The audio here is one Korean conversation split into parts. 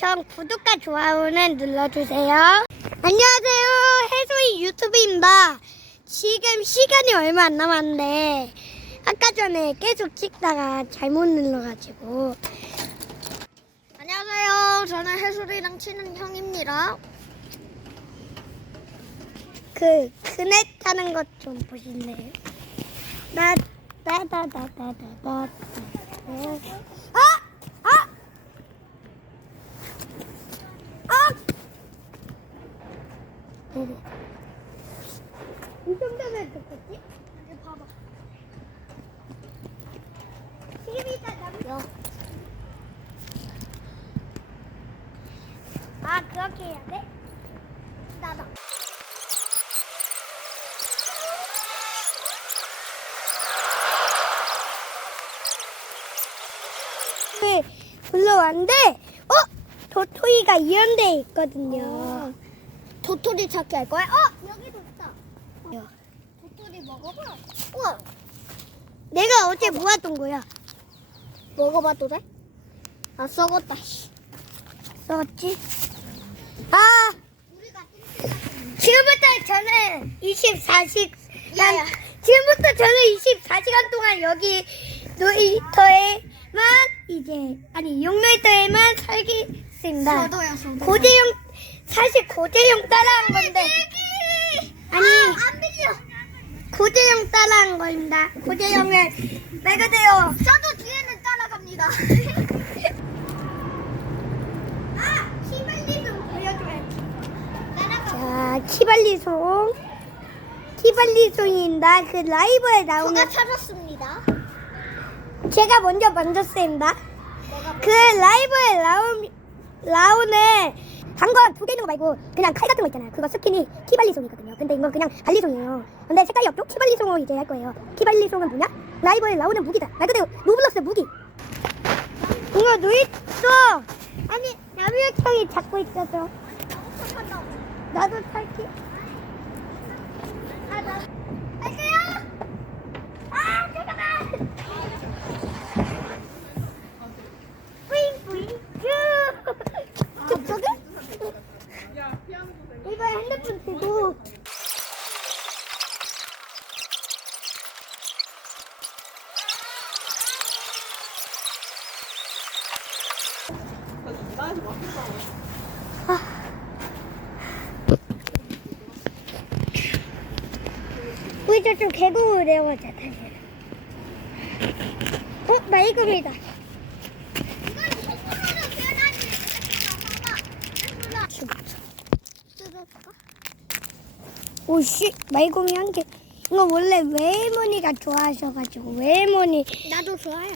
전 구독과 좋아요는 눌러주세요. 안녕하세요. 해소이 유튜브입니다. 지금 시간이 얼마 안 남았는데 아까 전에 계속 찍다가 잘못 눌러가지고 안녕하세요. 저는 해솔이랑 치는 형입니다. 그 그네 타는 것 좀 보실래요? 나 나나나나나나 아! 아! 아! 네네. 이 정도면 좋겠지? 봐봐. TV가 남겨. 아 그렇게 해야 돼? 나도. 네, 불러왔는데 어? 도토리가 이런 데 있거든요. 도토리 찾기 할 거야? 어! 여기도 있다. 도토리 먹어봐. 우와! 내가 어제 모았던 거야. 먹어봐도 돼? 아, 썩었다. 씨. 썼지? 아, 우리가 지금부터 저는 24시, 난, 야야. 지금부터 저는 24시간 동안 여기 놀이터에만 이제, 아니, 용놀이터에만 살겠습니다. 저도요, 저도. 고재용, 사실 고재용 따라한 건데, 아니, 안 빌려. 고재용 따라한 겁니다. 고재용을 말 그대로 저도 뒤에는 따라갑니다. 아! 키발리 좀 보여줘야지. 따라가. 자, 키발리송. 키발리송입니다. 그 라이브에 나오는 저가 찾았습니다. 제가 먼저 만졌습니다. 그 라이브에 나오, 나오는 단거 두개 있는 거 말고 그냥 칼 같은 거 있잖아요. 그거 스킨이 키발리송이거든요. 근데 이건 그냥 발리송이에요. 근데 색깔이 없죠? 키발리송으로 이제 할 거예요. 키발리송은 뭐냐? 라이브에 나오는 무기다. 말 그대로 노블러스 무기. 이거 누이또 아니 남유혁 형이 잡고 있어서 나도 탈게. 아, 나. 갈게요. 아, 잠깐만. 뿌잉, 뿌잉, 쭈. 저쪽에? 이거 핸드폰 들고. 우리 저쪽 계곡으로 내려가자, 다시. 어. 뜯을까? 오씨, 말곰이 한 개. 이거 원래 외할머니가 좋아하셔가지고, 외할머니, 나도 좋아요.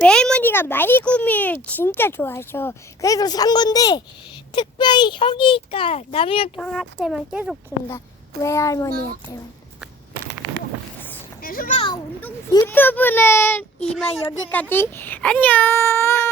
외할머니가 말곰이를 진짜 좋아하셔. 그래서 산 건데, 특별히 형이니까 남혁 형한테만 계속 준다. 외할머니한테만. 해. 유튜브는 이만 여기까지. 안녕!